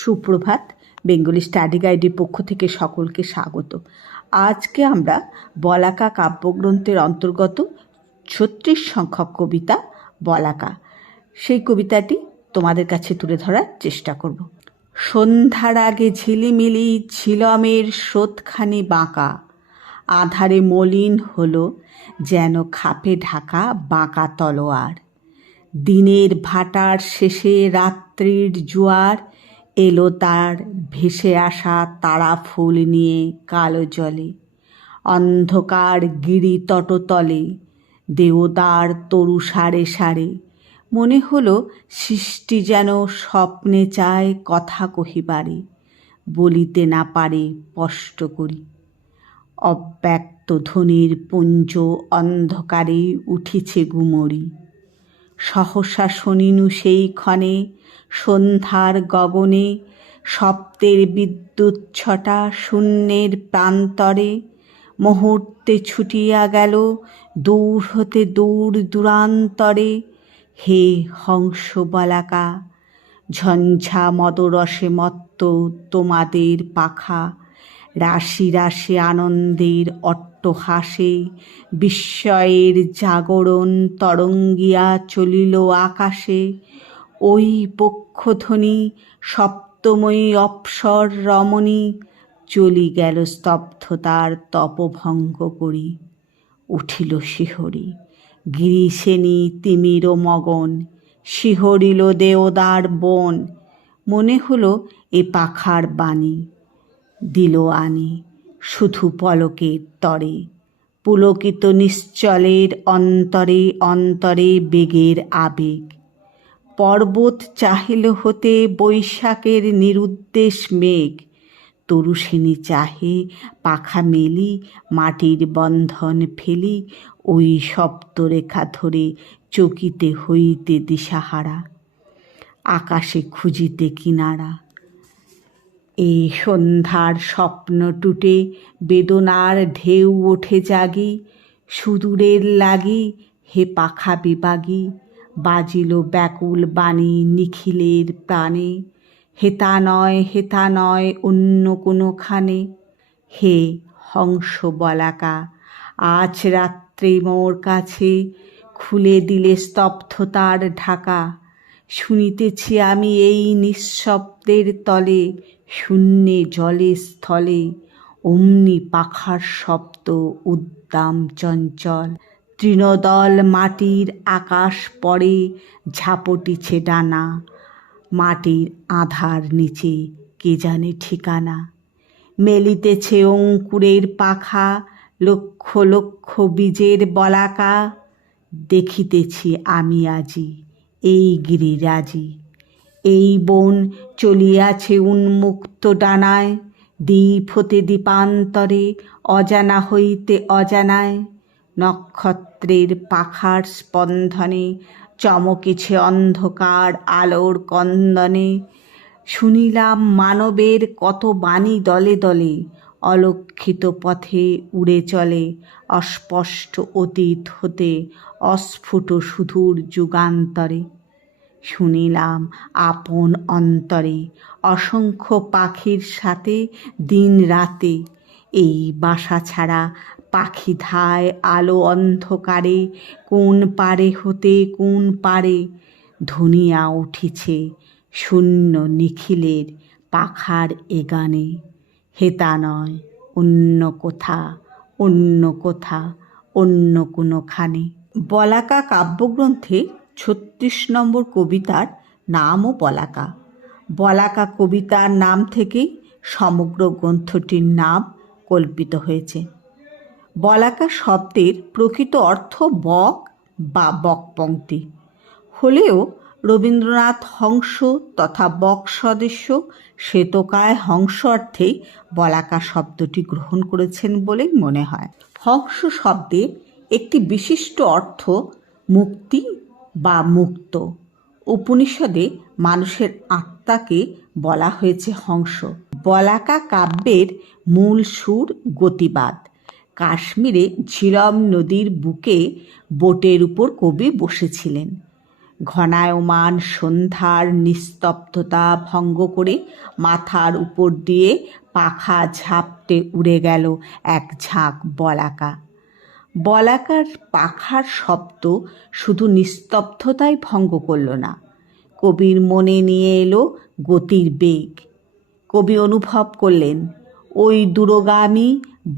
সুপ্রভাত। Bengali study গাইডের পক্ষ থেকে সকলকে স্বাগত। আজকে আমরা বলাকা কাব্যগ্রন্থের অন্তর্গত ৩৬ সংখ্যক কবিতা বলাকা, সেই কবিতাটি তোমাদের কাছে তুলে ধরার চেষ্টা করব। সন্ধ্যার আগে ঝিলিমিলি ঝিলমের স্রোতখানি বাঁকা, আধারে মলিন হলো যেন খাপে ঢাকা বাঁকা তলোয়ার। দিনের ভাটার শেষে রাত্রির জোয়ার এলো তার ভেসে আসা তারা ফুল নিয়ে কালো জলে। অন্ধকার গিরি তটতলে দেওদার তরু সারে সারে, মনে হলো সৃষ্টি যেন স্বপ্নে চায় কথা কহিবারে, বলিতে না পারে স্পষ্ট করি। অব্যক্ত ধ্বনির পুঞ্জ অন্ধকারে উঠিছে গুমরি, সহসা শনিনু সেই ক্ষণে সন্ধ্যার গগনে শব্দের বিদ্যুৎ ছটা শূন্যের প্রান্তরে। মুহূর্তে ছুটিয়া গেল দূর হতে দূর দূরান্তরে। হে হংস বলাকা, ঝঞ্ঝা মদরসে মত্ত তোমাদের পাখা, রাশি রাশি আনন্দের অট্টহাসে বিস্ময়ের জাগরণ তরঙ্গিয়া চলিল আকাশে। ওই পক্ষধ্বনি সপ্তময়ী অপ্সর রমণী চলি গেল স্তব্ধতার তপভঙ্গ করি। উঠিল শিহরি গিরিসেনী তিমির মগন, শিহরিল দেওদার বন। মনে হলো এ পাখার বাণী দিল আনি শুধু পলকের তরে। পুলকিত নিশ্চলের অন্তরে অন্তরে বেগের আবেগ। পর্বত চাহিল হতে বৈশাখের নিরুদ্দেশ মেঘ, তরুষিনী চাহে পাখা মেলি মাটির বন্ধন ফেলি। ওই সপ্তরেখা ধরে চকিতে হইতে দিশাহারা, আকাশে খুঁজিতে কিনারা। এই সন্ধ্যার স্বপ্ন টুটে বেদনার ঢেউ ওঠে জাগি, সুদূরের লাগি হে পাখা বিভাগী। বাজিল ব্যাকুল বাণী নিখিলের প্রাণে, হেতা নয় হেতা নয় অন্য কোনোখানে। হে হংস বলাকা, আজ রাত্রে মোর কাছে খুলে দিলে স্তব্ধতার ঢাকা। শুনিতেছি আমি এই নিঃশব্দের তলে, শূন্যে জলে স্থলে অমনি পাখার শব্দ উদ্দাম চঞ্চল। তৃণদল মাটির আকাশ পরে ঝাপটিছে ডানা, মাটির আধার নিচে কে জানে ঠিকানা। মেলিতেছে অঙ্কুরের পাখা লক্ষ লক্ষ বীজের বলাকা। দেখিতেছি আমি আজি এই গিরিরাজি, এই বন চলিয়াছে উন্মুক্ত ডানায়। দ্বীপ হতে দ্বীপান্তরে অজানা হইতে অজানায়, নক্ষত্রের পাখার স্পন্দনে চমকেছে অন্ধকার আলোর কন্দনে। শুনিলাম মানবের কত বাণী দলে দলে, অলক্ষিত পথে উড়ে চলে অস্পষ্ট অতীত হতে অস্ফুট সুদূর যুগান্তরে। শুনিলাম আপন অন্তরে অসংখ্য পাখির সাথে দিন রাতে, এই বাসা ছাড়া পাখি ধায় আলো অন্ধকারে। কোন পারে হতে কোন পারে ধনিয়া উঠিছে শূন্য নিখিলের পাখার এগানে। হেতা নয় অন্য কোথা অন্য কোথা অন্য কোনোখানে। বলাকা কাব্যগ্রন্থের ৩৬ নম্বর কবিতার নামও বলাকা। বলাকা কবিতার নাম থেকেই সমগ্র গ্রন্থটির নাম কল্পিত হয়েছে। বলাকা শব্দের প্রকৃত অর্থ বক বা বকপংক্তি হলেও রবীন্দ্রনাথ হংস তথা বক সদৃশ্য শ্বেতকায় হংস অর্থেই বলাকা শব্দটি গ্রহণ করেছেন বলেই মনে হয়। হংস শব্দের একটি বিশিষ্ট অর্থ মুক্তি বা মুক্ত। উপনিষদে মানুষের আত্মাকে বলা হয়েছে হংস। বলাকা কাব্যের মূল সুর গতিবাদ। কাশ্মীরে ঝিলম নদীর বুকে বোটের উপর কবি বসেছিলেন। ঘনায়মান সন্ধ্যার নিস্তব্ধতা ভঙ্গ করে মাথার উপর দিয়ে পাখা ঝাপটে উড়ে গেল এক ঝাঁক বলাকা। বলাকার পাখার শব্দ শুধু নিস্তব্ধতাই ভঙ্গ করল না, কবির মনে নিয়ে এলো গতির বেগ। কবি অনুভব করলেন ওই দূরগামী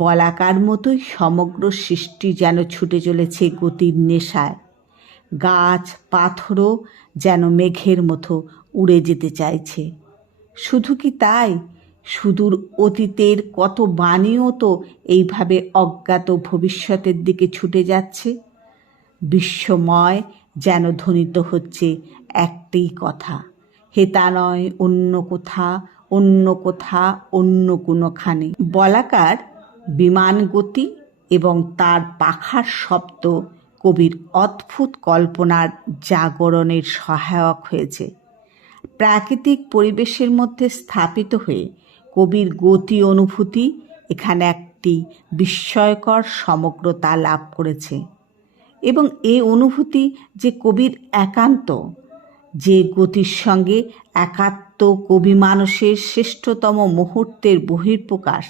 বলাকার মতোই সমগ্র সৃষ্টি যেন ছুটে চলেছে গতির নেশায়। গাছ পাথরও যেন মেঘের মতো উড়ে যেতে চাইছে। শুধু কি তাই, সুদূর অতীতের কত বাণীও তো এইভাবে অজ্ঞাত ভবিষ্যতের দিকে ছুটে যাচ্ছে। বিশ্বময় যেন ধ্বনিত হচ্ছে একটাই কথা, হেতা নয় অন্য কোথা, অন্য কোথা, অন্য কোনোখানে। বলাকার বিমান গতি এবং তার পাখার শব্দ কবির অদ্ভুত কল্পনার জাগরণের সহায়ক হয়েছে। প্রাকৃতিক পরিবেশের মধ্যে স্থাপিত হয়ে কবির গতি অনুভূতি এখানে একটি বিস্ময়কর সমগ্রতা লাভ করেছে। এবং এই অনুভূতি যে কবির একান্ত, যে গতির সঙ্গে একাত্ম কবি মানুষের শ্রেষ্ঠতম মুহূর্তের বহিঃপ্রকাশ,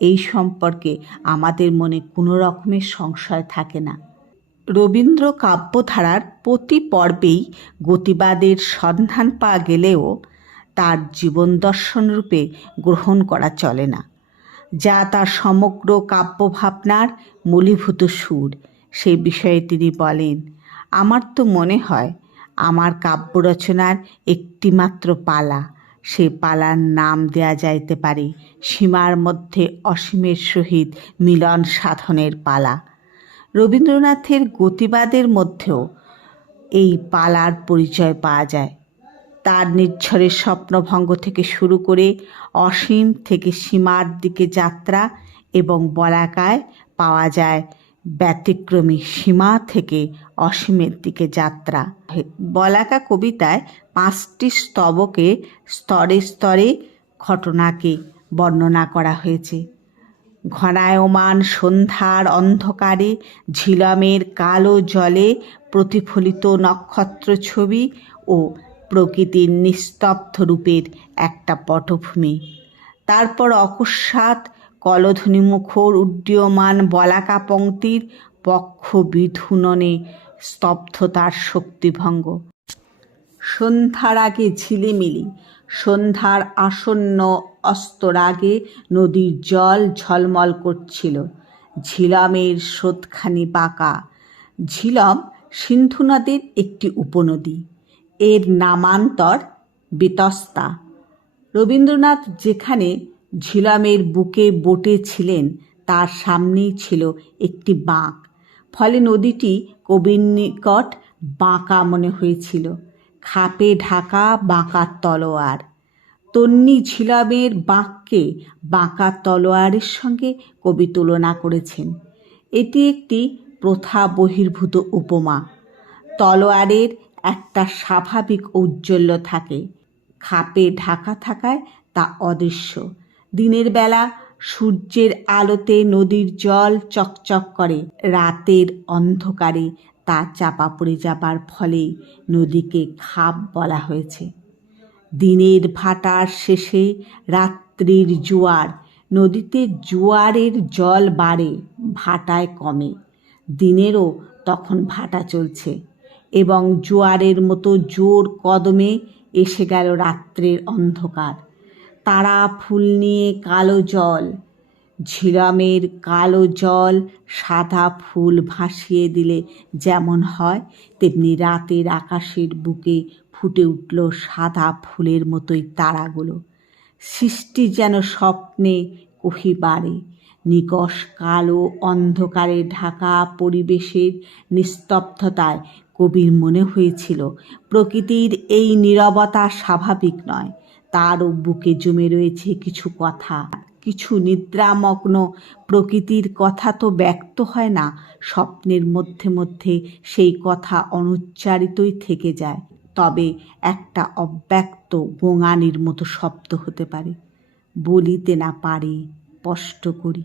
এই সম্পর্কে আমাদের মনে কোনো রকমের সংশয় থাকে না। রবীন্দ্র কাব্যধারার প্রতি পর্বেই গতিবাদের সন্ধান পাওয়া গেলেও তার জীবন দর্শন রূপে গ্রহণ করা চলে না, যা তার সমগ্র কাব্যভাবনার মূলীভূত সুর। সে বিষয়ে তিনি বলেন, আমার তো মনে হয় আমার কাব্য রচনার একটিমাত্র পালা, সে পালার নাম দেয়া যাইতে পারে সীমার মধ্যে অসীমের সহিত মিলন সাধনের পালা। রবীন্দ্রনাথের গতিবাদের মধ্যেও এই পালার পরিচয় পাওয়া যায়। তার নির্ঝরের স্বপ্নভঙ্গ থেকে শুরু করে অসীম থেকে সীমার দিকে যাত্রা, এবং বলাকায় পাওয়া যায় ব্যতিক্রমী সীমা থেকে অসীমের দিকে যাত্রা। বলাকা কবিতায় 5টি স্তবকে স্তরে স্তরে ঘটনাকে বর্ণনা করা হয়েছে। ঘনায়মান সন্ধ্যার অন্ধকারে ঝিলমের কালো জলে প্রতিফলিত নক্ষত্র ছবি ও প্রকৃতির নিস্তব্ধ রূপের একটা পটভূমি। তারপর অকস্মাৎ কলধ্বনিমুখর উড্ডীয়মান বলাকা পংক্তির পক্ষ বিধুননে স্তব্ধতার শক্তিভঙ্গ। সন্ধ্যার আগে ঝিলিমিলি, সন্ধ্যার আসন্ন অস্তরাগে নদীর জল ঝলমল করছিল। ঝিলমের স্রোতখানি বাঁকা। ঝিলম সিন্ধু নদীর একটি উপনদী, এর নামান্তর বেতস্তা। রবীন্দ্রনাথ যেখানে ঝিলমের বুকে বোটে ছিলেন তার সামনেই ছিল একটি বাঁক, ফলে নদীটি কবির নিকট বাঁকা মনে হয়েছিল। খাপে ঢাকা বাঁকার তলোয়ার। তন্নি ঝিলমের বাঁককে বাঁকা তলোয়ারের সঙ্গে কবি তুলনা করেছেন। এটি একটি প্রথা বহির্ভূত উপমা। তলোয়ারের একটা স্বাভাবিক ঔজ্জ্বল্য থাকে, খাপে ঢাকা থাকায় তা অদৃশ্য। দিনের বেলা সূর্যের আলোতে নদীর জল চকচক করে, রাতের অন্ধকারে তা চাপা পড়ে যাবার ফলে নদীকে খাপ বলা হয়েছে। দিনের ভাটার শেষে রাত্রির জোয়ার, নদীতে জোয়ারের জল বাড়ে, ভাটায় কমে। দিনেরও তখন ভাটা চলছে এবং জোয়ারের মতো জোর কদমে এসে গেল রাত্রের অন্ধকার। তারা ফুল নিয়ে কালো জল, ঝিলমের কালো জল সাদা ফুল ভাসিয়ে দিলে যেমন হয়, তেমনি রাতের আকাশের বুকে ফুটে উঠল সাদা ফুলের মতোই তারাগুলো। সৃষ্টি যেন স্বপ্নে কহিবারে। নিকষ কালো অন্ধকারে ঢাকা পরিবেশের নিস্তব্ধতায় কবির মনে হয়েছিল প্রকৃতির এই নীরবতা স্বাভাবিক নয়, তারও বুকে জমে রয়েছে কিছু কথা। কিছু নিদ্রামগ্ন প্রকৃতির কথা তো ব্যক্ত হয় না, স্বপ্নের মধ্যে মধ্যে সেই কথা অনুচ্চারিতই থেকে যায়, তবে একটা অব্যক্ত গোঙানির মতো শব্দ হতে পারে। বলিতে না পারে স্পষ্ট করি।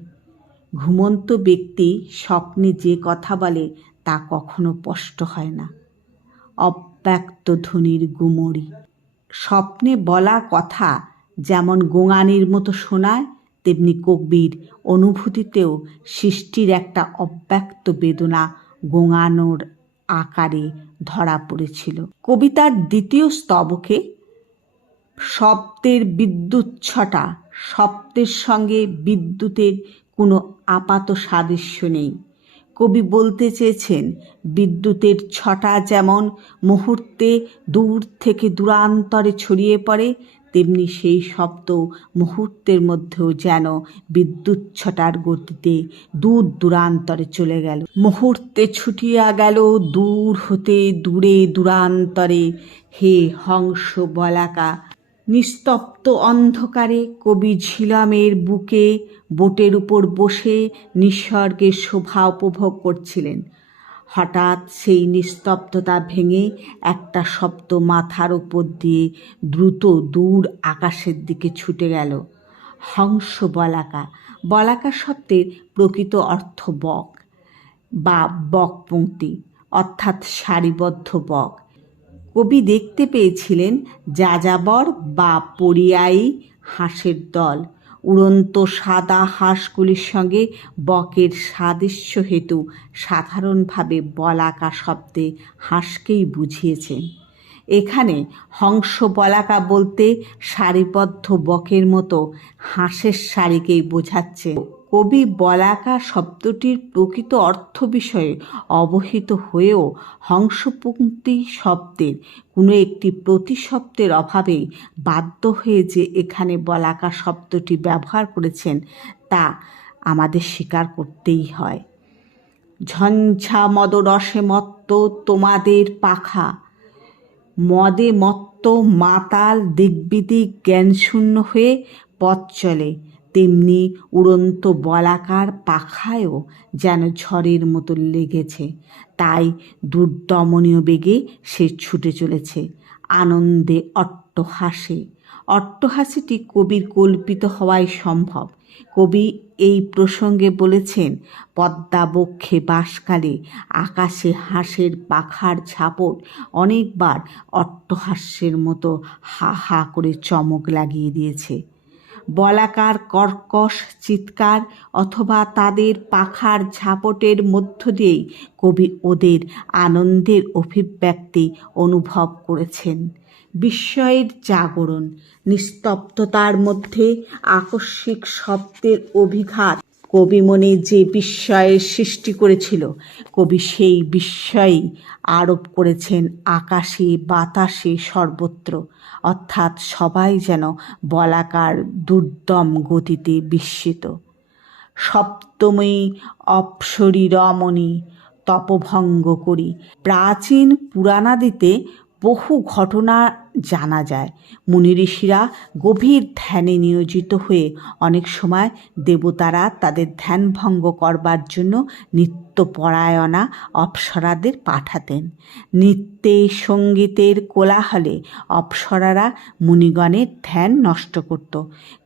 ঘুমন্ত ব্যক্তি স্বপ্নে যে কথা বলে তা কখনো স্পষ্ট হয় না। অব্যক্ত ধ্বনির গুমরি। স্বপ্নে বলা কথা যেমন গোঙানির মতো শোনায়, তেমনি কবির অনুভূতিতেও সৃষ্টির একটা অব্যক্ত বেদনা গোঙানোর আকারে ধরা পড়েছিল। কবিতার দ্বিতীয় স্তবকে শব্দের বিদ্যুৎ ছটা, শব্দের সঙ্গে বিদ্যুতের কোনো আপাত সাদৃশ্য নেই। কবি বলতে চেয়েছেন, বিদ্যুতের ছটা যেমন মুহূর্তে দূর থেকে দূরান্তরে ছড়িয়ে পড়ে, তেমনি সেই শব্দ মুহূর্তের মধ্যেও যেন বিদ্যুৎ ছটার গতিতে দূর দূরান্তরে চলে গেল। মুহূর্তে ছুটিয়া গেল দূর হতে দূরে দূরান্তরে, হে হংস বলাকা। নিস্তব্ধ অন্ধকারে কবি ঝিলামের বুকে বোটের উপর বসে নিসর্গের শোভা উপভোগ করছিলেন। হঠাৎ সেই নিস্তব্ধতা ভেঙে একটা শব্দ মাথার উপর দিয়ে দ্রুত দূর আকাশের দিকে ছুটে গেল। হংস বলাকা। বলাকা শব্দের প্রকৃত অর্থ বক বা বকপংক্তি, অর্থাৎ সারিবদ্ধ বক। কবি দেখতে পেয়েছিলেন যাযাবর বা পরিযায়ী হাঁসের দল। উড়ন্ত সাদা হাঁসগুলির সঙ্গে বকের সাদৃশ্য হেতু সাধারণভাবে বলাকা শব্দে হাঁসকেই বুঝিয়েছেন। এখানে হংস বলাকা বলতে সারিবদ্ধ বকের মতো হাঁসের সারিকেই বোঝাচ্ছে। কবি বলাকা শব্দটির প্রকৃত অর্থ বিষয়ে অবহিত হয়েও হংসপংক্তি শব্দের কোনো একটি প্রতিশব্দের অভাবে বাধ্য হয়ে যে এখানে বলাকা শব্দটি ব্যবহার করেছেন তা আমাদের স্বীকার করতেই হয়। ঝঞ্ঝা মদরসে মত্ত তোমাদের পাখা, মদে মত্ত মাতাল দিগ্বিদিক জ্ঞানশূন্য হয়ে পথ চলে, তেমনি উড়ন্ত বলাকার পাখায়ও যেন ঝড়ের মতো লেগেছে। তাই দুর্দমনীয় বেগে সে ছুটে চলেছে, আনন্দে অট্টহাসে। অট্টহাসিটি কবির কল্পিত হওয়াই সম্ভব। কবি এই প্রসঙ্গে বলেছেন, পদ্মাবক্ষে বাসকালে আকাশে হাঁসের পাখার ঝাপট অনেকবার অট্টহাস্যের মতো হা হা করে চমক লাগিয়ে দিয়েছে। বলাকার কর্কশ চিৎকার অথবা তাদের পাখার ঝাপটের মধ্য দিয়েই কবি ওদের আনন্দের অভিব্যক্তি অনুভব করেছেন। বিস্ময়ের জাগরণ, নিস্তব্ধতার মধ্যে আকস্মিক শব্দের অভিঘাত কবি মনে যে বিস্ময়ের সৃষ্টি করেছিল, কবি সেই বিস্ময়ই আরোপ করেছেন আকাশে বাতাসে সর্বত্র, অর্থাৎ সবাই যেন বলাকার দুর্দম গতিতে বিস্মিত। সপ্তমী অপ্সরী রমণী তপভঙ্গ করি। প্রাচীন পুরাণাদিতে বহু ঘটনা জানা যায়। মুনি ঋষিরা গভীর ধ্যানে নিয়োজিত হয়ে অনেক সময় দেবতারা তাদের ধ্যান ভঙ্গ করবার জন্য নিত্যপরায়ণা অপ্সরাদের পাঠাতেন। নৃত্যে সঙ্গীতের কোলাহলে অপ্সরারা মুনিগণের ধ্যান নষ্ট করত।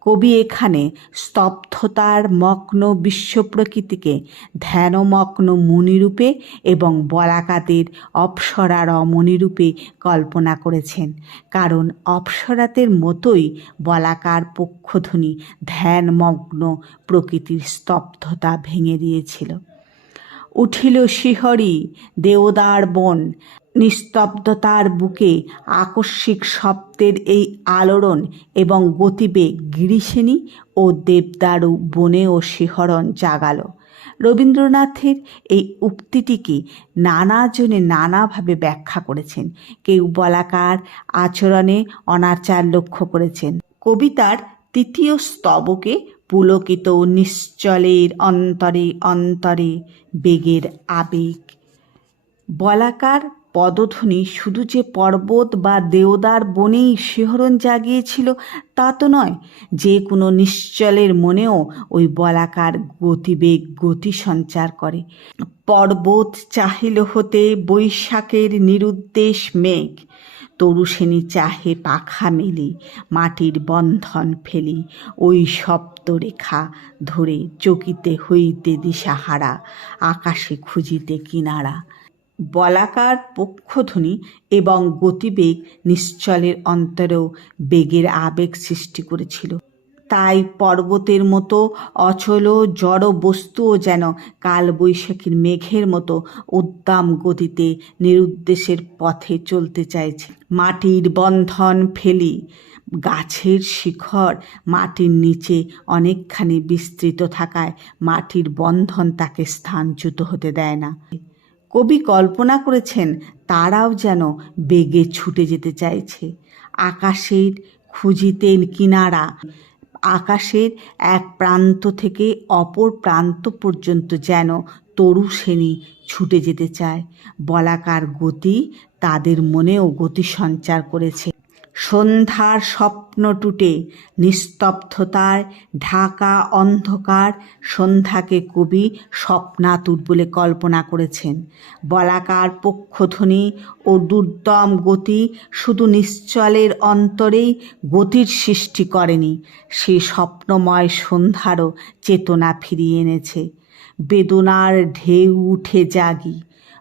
কবি এখানে স্তব্ধতার মগ্ন বিশ্ব প্রকৃতিকে ধ্যানমগ্ন মুনিরূপে এবং বলাকাদের অপ্সরা রমণীরূপে কল্পনা করেছেন, কারণ অপ্সরাদের মতোই বলাকার পক্ষধ্বনি ধ্যানমগ্ন প্রকৃতির স্তব্ধতা ভেঙে দিয়েছিল। উঠিল শিহরি দেওদার বন। নিস্তব্ধতার বুকে আকস্মিক শব্দের এই আলোড়ন এবং গতিবেগ গিরিসেনী ও দেবদারু বনেও শিহরণ জাগাল। রবীন্দ্রনাথের এই উক্তিটিকে নানাজনে নানাভাবে ব্যাখ্যা করেছেন। কেউ বলাকার আচরণে অনাচার লক্ষ্য করেছেন। কবিতার তৃতীয় স্তবকে পুলকিত নিশ্চলের অন্তরে অন্তরে বেগের আবেগ। বলাকার পদধ্বনি শুধু যে পর্বত বা দেওদার বনেই শিহরণ জাগিয়েছিল তা তো নয়, যে কোনো নিশ্চলের মনেও ওই বলাকার গতিবেগ গতি সঞ্চার করে। পর্বত চাহিল হতে বৈশাখের নিরুদ্দেশ মেঘ, তরুসেনী চাহে পাখা মেলি, মাটির বন্ধন ফেলি, ওই সপ্তরেখা ধরে চকিতে হইতে দিশাহারা, আকাশে খুঁজিতে কিনারা। বলাকার পক্ষধ্বনি এবং গতিবেগ নিশ্চলের অন্তরেও বেগের আবেগ সৃষ্টি করেছিল। তাই পর্বতের মতো অচল জড় বস্তুও যেন কালবৈশাখীর মেঘের মতো উদ্দাম গতিতে নিরুদ্দেশের পথে চলতে চাইছে। মাটির বন্ধন ফেলি গাছের শিখর মাটির নিচে অনেকখানি বিস্তৃত থাকায় মাটির বন্ধন তাকে স্থানচ্যুত হতে দেয় না। কবি কল্পনা করেছেন তারাও যেন বেগে ছুটে যেতে চাইছে। আকাশের খুঁজিতে কিনারা, আকাশের এক প্রান্ত থেকে অপর প্রান্ত পর্যন্ত যেন তরু শ্রেণী ছুটে যেতে চায়। বলাকার গতি তাদের মনেও গতি সঞ্চার করেছে। সন্ধ্যার স্বপ্ন টুটে নিস্তব্ধতায় ঢাকা অন্ধকার সন্ধ্যাকে কবি স্বপ্নাতুর বলে কল্পনা করেছেন। বলাকার পক্ষধ্বনি ও দুর্দম গতি শুধু নিশ্চলের অন্তরেই গতির সৃষ্টি করেনি, সে স্বপ্নময় সন্ধ্যারও চেতনা ফিরিয়ে এনেছে। বেদনার ঢেউ উঠে জাগি,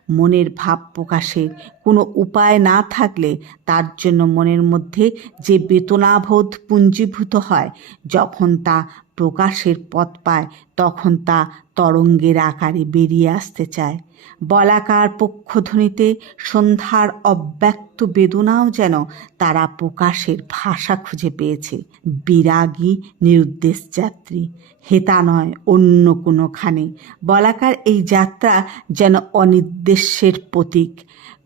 মনের ভাব প্রকাশের কোনো উপায় না থাকলে তার জন্য মনের মধ্যে যে বেদনাবোধ পুঞ্জীভূত হয়, যখন তা প্রকাশের পথ পায় তখন তা তরঙ্গের আকারে বেরিয়ে আসতে চায়। বলাকার পক্ষধ্বনিতে সন্ধ্যার অব্যক্ত বেদনাও যেন তারা প্রকাশের ভাষা খুঁজে পেয়েছে। বিরাগী নিরুদ্দেশ যাত্রী, হেতা নয় অন্য কোনোখানে। বলাকার এই যাত্রা যেন অনির্দেশ্যের প্রতীক,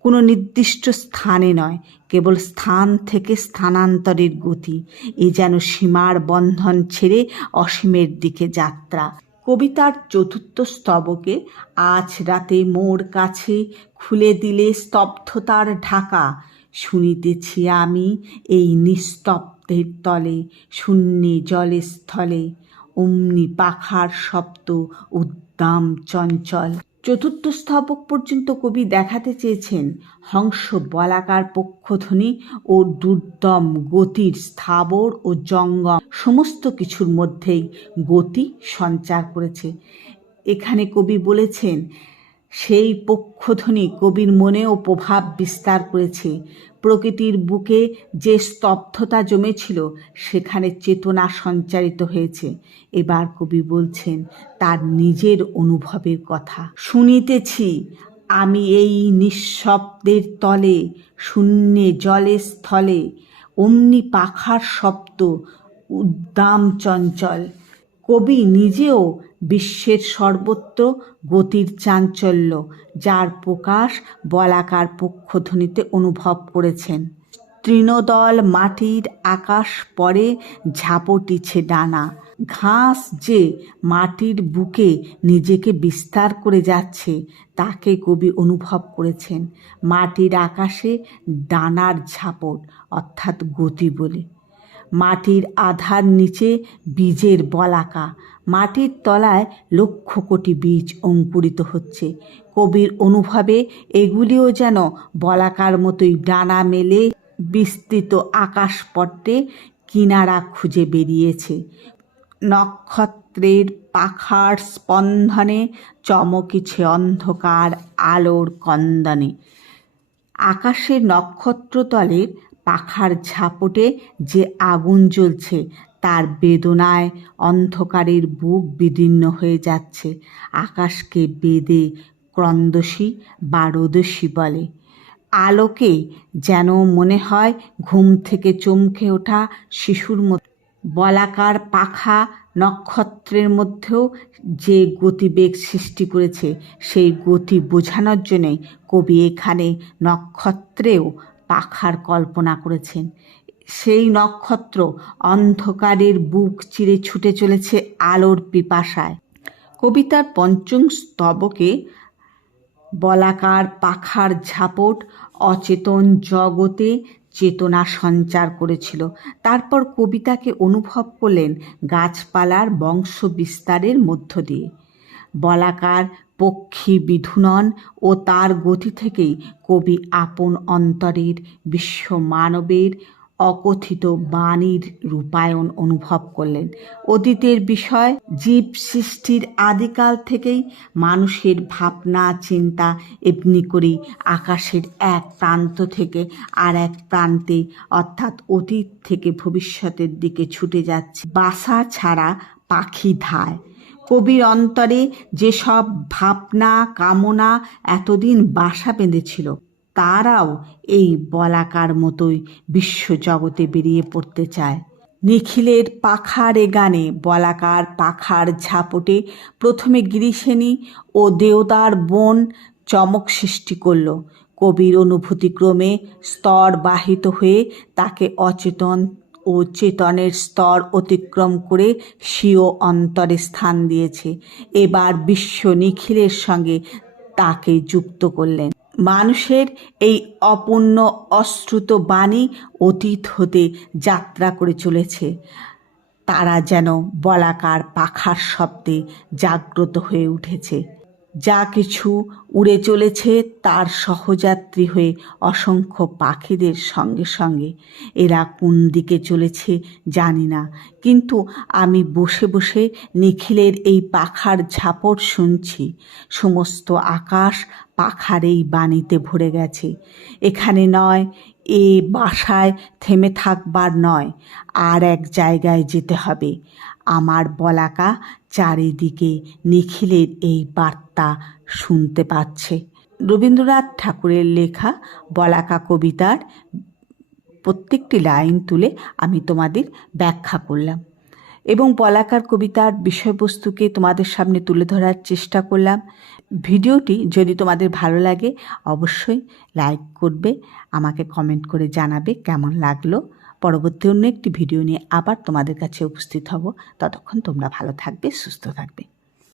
কোনো নির্দিষ্ট স্থানে নয়, কেবল স্থান থেকে স্থানান্তরের গতি। এ যেন সীমার বন্ধন ছেড়ে অসীমের দিকে যাত্রা। কবিতার চতুর্থ স্তবকে আজ রাতে মোর কাছে খুলে দিলে স্তব্ধতার ঢাকা, শুনিতেছি আমি এই নিস্তব্ধের তলে শূন্যে জলে স্থলে অমনি পাখার শব্দ উদ্দাম চঞ্চল। চতুর্থ স্তবক পর্যন্ত কবি দেখাতে চেয়েছেন হংস বলাকার পক্ষধ্বনি ও দুর্দম গতির স্থাবর ও জঙ্গম সমস্ত কিছুর মধ্যেই গতি সঞ্চার করেছে। এখানে কবি বলেছেন সেই পক্ষধ্বনি কবির মনেও প্রভাব বিস্তার করেছে। প্রকৃতির বুকে যে স্তব্ধতা জমেছিল সেখানে চেতনা সঞ্চারিত হয়েছে। এবার কবি বলছেন তার নিজের অনুভবের কথা। শুনিতেছি আমি এই নিঃশব্দের তলে শূন্যে জলে স্থলে অমনি পাখার শব্দ উদ্দাম চঞ্চল। কবি নিজেও বিশ্বের সর্বত্র গতির চাঞ্চল্য, যার প্রকাশ বলাকার পক্ষধ্বনিতে অনুভব করেছেন। তৃণদল মাটির আকাশ পরে ঝাপটিছে ডানা, ঘাস যে মাটির বুকে নিজেকে বিস্তার করে যাচ্ছে তাকে কবি অনুভব করেছেন মাটির আকাশে ডানার ঝাপট অর্থাৎ গতি বলে। মাটির আধার নিচে বীজের বলাকা, মাটির তলায় লক্ষ কোটি বীজ অঙ্কুরিত হচ্ছে। কবির অনুভবে এগুলিও যেন বলাকার মতোই ডানা মেলে বিস্তৃত আকাশপটে কিনারা খুঁজে বেরিয়েছে। নক্ষত্রের পাখার স্পন্দনে চমকিছে অন্ধকার আলোর কন্দনে। আকাশের নক্ষত্রতলের পাখার ঝাপটে যে আগুন জ্বলছে তার বেদনায় অন্ধকারের বুক বিদীর্ণ হয়ে যাচ্ছে। আকাশকে বেদে ক্রন্দসী বা রোদসী বলে। আলোকে যেন মনে হয় ঘুম থেকে চমকে ওঠা শিশুর মতো। বলাকার পাখা নক্ষত্রের মধ্যেও যে গতিবেগ সৃষ্টি করেছে সেই গতি বোঝানোর জন্যে কবি এখানে নক্ষত্রেও পাখার কল্পনা করেছেন। সেই নক্ষত্র অন্ধকারের বুক চিরে ছুটে চলেছে আলোর পিপাসায়। কবিতার পঞ্চম স্তবকে বলাকার পাখার ঝাপট অচেতন জগতে চেতনা সঞ্চার করেছিল। তারপর কবিতাকে অনুভব করলেন গাছপালার বংশ বিস্তারের মধ্য দিয়ে। বলাকার পক্ষী বিধুনন ও তার গতি থেকেই কবি আপন অন্তরের বিশ্ব মানবের অকথিত বাণীর রূপায়ণ অনুভব করলেন। অতীতের বিষয় জীব সৃষ্টির আদিকাল থেকেই মানুষের ভাবনা চিন্তা এমনি করেই আকাশের এক প্রান্ত থেকে আর এক প্রান্তে অর্থাৎ অতীত থেকে ভবিষ্যতের দিকে ছুটে যাচ্ছে। বাসা ছাড়া পাখি ধায়। কবির অন্তরে যেসব ভাবনা কামনা এতদিন বাসা বেঁধেছিল, তারাও এই বলাকার মতোই বিশ্বজগতে বেরিয়ে পড়তে চায়। নিখিলের পাখার এ গানে বলাকার পাখার ঝাপটে প্রথমে গিরিসেনী ও দেওদার বন চমক সৃষ্টি করল। কবির অনুভূতিক্রমে স্তর বাহিত হয়ে তাকে অচেতন ও চেতনের স্তর অতিক্রম করে স্বীয় অন্তরে স্থান দিয়েছে। এবার বিশ্ব নিখিলের সঙ্গে তাকে যুক্ত করলেন। মানুষের এই অপূর্ণ অশ্রুত বাণী অতীত হতে যাত্রা করে চলেছে। তারা যেন বলাকার পাখার শব্দে জাগ্রত হয়ে উঠেছে। যা কিছু উড়ে চলেছে তার সহযাত্রী হয়ে অসংখ্য পাখিদের সঙ্গে সঙ্গে। এরা কোন দিকে চলেছে জানি না, কিন্তু আমি বসে বসে নিখিলের এই পাখার ঝাপট শুনছি। সমস্ত আকাশ পাখার এই বাণীতে ভরে গেছে। এখানে নয়, এ বাসায় থেমে থাকবার নয়, আর এক জায়গায় যেতে হবে। আমার বলাকা চারিদিকে নিখিলের এই বার্তা শুনতে পাচ্ছে। রবীন্দ্রনাথ ঠাকুরের লেখা বলাকা কবিতার প্রত্যেকটি লাইন তুলে আমি তোমাদের ব্যাখ্যা করলাম এবং বলাকার কবিতার বিষয়বস্তুকে তোমাদের সামনে তুলে ধরার চেষ্টা করলাম। ভিডিওটি যদি তোমাদের ভালো লাগে অবশ্যই লাইক করবে, আমাকে কমেন্ট করে জানাবে কেমন লাগলো। পরবর্তী অন্য একটি ভিডিও নিয়ে আবার তোমাদের কাছে উপস্থিত হব। ততক্ষণ তোমরা ভালো থাকবে, সুস্থ থাকবে।